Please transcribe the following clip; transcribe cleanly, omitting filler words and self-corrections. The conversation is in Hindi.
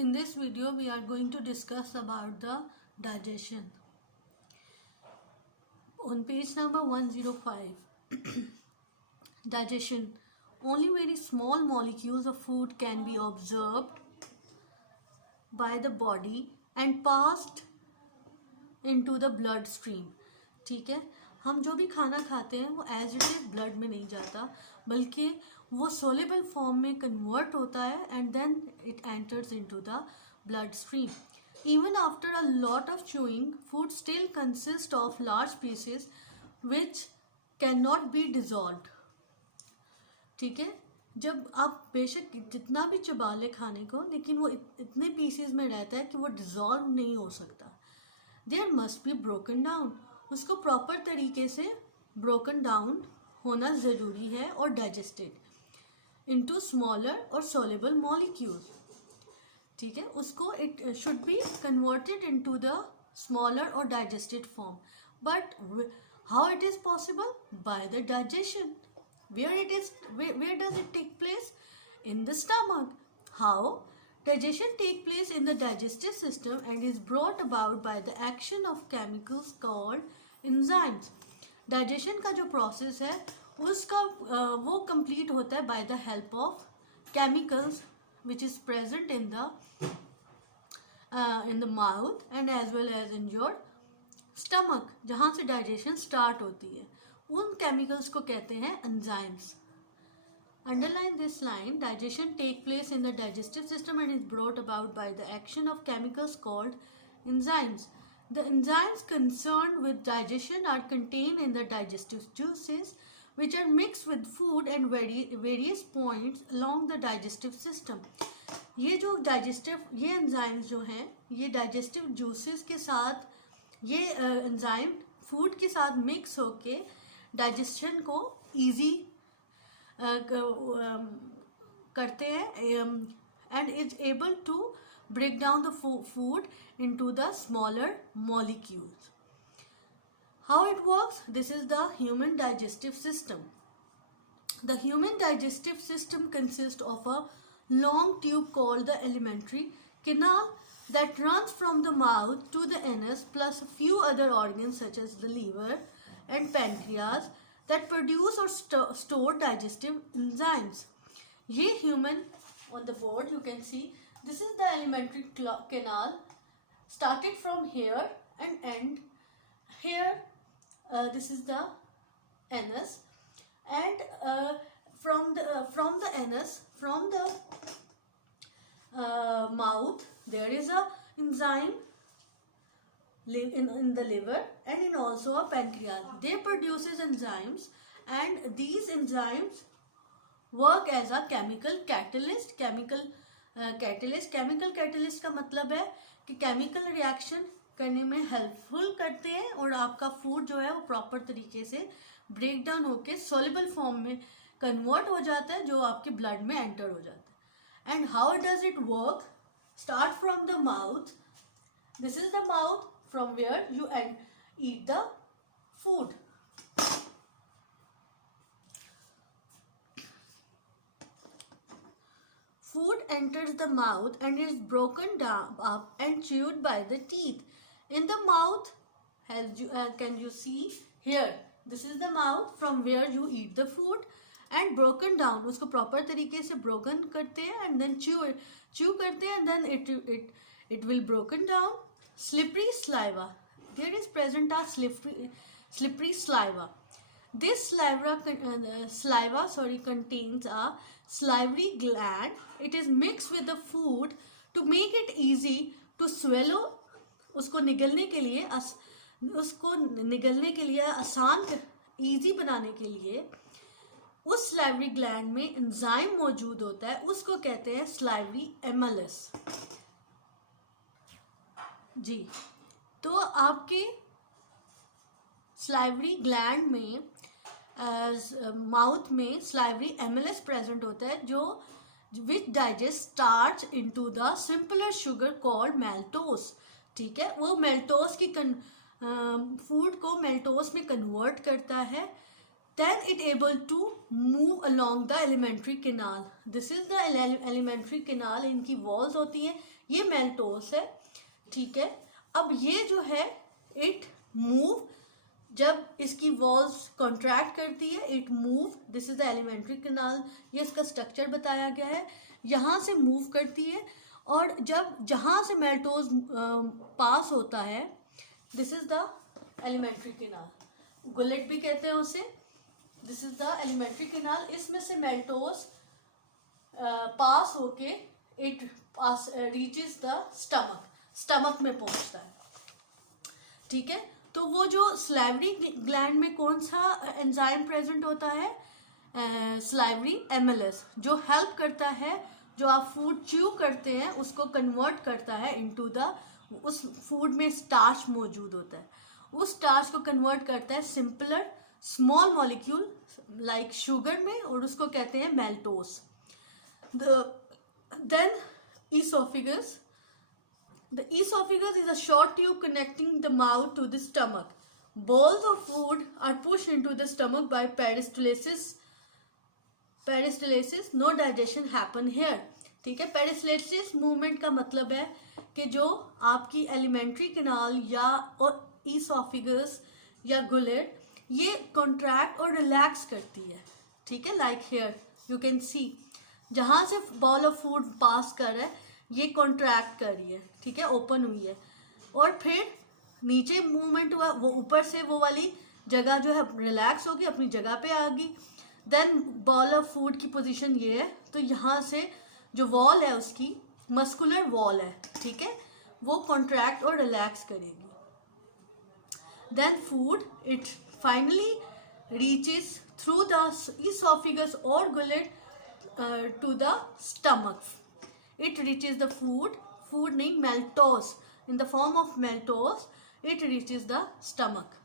In this video, we are going to discuss about the digestion. On page number 105, digestion. Only very small molecules of food can be observed by the body and passed into the blood stream. ठीक है, हम जो भी खाना खाते हैं वो एज इट इज ब्लड में नहीं जाता, बल्कि वो सोलेबल फॉर्म में कन्वर्ट होता है and then it enters into the blood stream. Even after a lot of chewing, food still consists of large pieces which cannot be dissolved. ठीक है, जब आप बेशक जितना भी चबा ले खाने को, लेकिन वो इतने पीसेस में रहता है कि वो डिजॉल्व नहीं हो सकता. There must be broken down. उसको प्रॉपर तरीके से ब्रोकन डाउन होना ज़रूरी है और डाइजेस्टेड इनटू स्मॉलर और सोलेबल मॉलिक्यूल्स. ठीक है, उसको it should be converted into the smaller और digested form. But how it is possible? By the digestion. Where does it take place? In the stomach. How? Digestion takes place in the digestive system and is brought about by the action of chemicals called enzymes. Digestion का जो process है उसका वो complete होता है by the help of chemicals which is present in the mouth and as well as in your stomach, जहाँ से digestion start होती है. उन chemicals को कहते हैं enzymes. Underline this line. Digestion takes place in the digestive system and is brought about by the action of chemicals called enzymes. The enzymes concerned with digestion are contained in the digestive juices which are mixed with food and various points along the digestive system. ये जो ये enzymes जो हैं, ये digestive juices के साथ ये enzyme food के साथ mix होके digestion को easy करते हैं and is able to break down the food into the smaller molecules. How it works? This is the human digestive system. The human digestive system consists of a long tube called the alimentary canal that runs from the mouth to the anus, plus a few other organs such as the liver and pancreas that produce or store digestive enzymes. ये human, on the board you can see, this is the alimentary canal started from here and end here. This is the anus, and from the anus, from the mouth, there is a enzyme in the liver and in also a pancreas. They produces enzymes and these enzymes work as a chemical catalyst. Chemical catalyst का मतलब है कि chemical reaction करने में हेल्पफुल करते हैं और आपका फूड जो है वो प्रॉपर तरीके से ब्रेक डाउन होके सोल्यूबल फॉर्म में कन्वर्ट हो जाता है, जो आपके ब्लड में एंटर हो जाता है. And how does it work? Start from the mouth. This is the mouth from where you eat the food. Food enters the mouth and is broken down up and chewed by the teeth. In the mouth, as can you see here, this is the mouth from where you eat the food and broken down. उसको proper तरीके से broken करते हैं and then chew करते हैं and then it will broken down. Slippery saliva. There is present a slippery saliva. This saliva contains a salivary gland. It is mixed with the food to make it easy to swallow. उसको निगलने के लिए आसान easy बनाने के लिए उस salivary gland में enzyme मौजूद होता है, उसको कहते हैं salivary amylase. जी, तो आपके स्लाइवरी ग्लैंड में माउथ में स्लाइवरी एमिलेस प्रेजेंट होता है, जो which digest starch into the simpler sugar called maltose. ठीक है, वो मेल्टोस की फूड को मेल्टोस में कन्वर्ट करता है then it able to move along the alimentary canal. This is the alimentary canal. इनकी walls होती हैं, ये maltose है, ठीक है. अब ये जो है it move, जब इसकी walls contract करती है it move. This is the alimentary canal. ये इसका structure बताया गया है. यहाँ से move करती है और जब जहाँ से maltose pass होता है, this is the alimentary canal. Gullet भी कहते हैं उसे. This is the alimentary canal. इसमें से maltose पास होके it reaches the stomach में पहुंचता है, ठीक है. तो वो जो salivary gland में कौन सा एंजाइम प्रेजेंट होता है, salivary amylase, जो हेल्प करता है, जो आप फूड च्यू करते हैं उसको कन्वर्ट करता है इनटू द, उस फूड में स्टार्च मौजूद होता है, उस स्टार्च को कन्वर्ट करता है simpler small molecule like sugar में, और उसको कहते हैं maltose. Then esophagus. The esophagus is a short tube connecting the mouth to the stomach. Balls of food are pushed into the stomach by peristalsis. No digestion happen here. ठीक है. पेरिस्टलेसिस मूवमेंट का मतलब है कि जो आपकी एलिमेंट्री कैनाल या और ईसोफिगस या गुलेट ये कॉन्ट्रैक्ट और रिलैक्स करती है, ठीक है. Like here you can see, जहाँ से बॉल ऑफ फूड पास कर रहा है ये कॉन्ट्रैक्ट कर रही है, ठीक है, ओपन हुई है, और फिर नीचे मूवमेंट हुआ, वो ऊपर से वो वाली जगह जो है रिलैक्स होगी, अपनी जगह पे आ गई. देन बॉल ऑफ फूड की पोजीशन ये है, तो यहाँ से जो वॉल है उसकी मस्कुलर वॉल है, ठीक है, वो कॉन्ट्रैक्ट और रिलैक्स करेगी. Then food it finally reaches through the esophagus or gullet to the stomach. It reaches the food named maltose, in the form of maltose it reaches the stomach.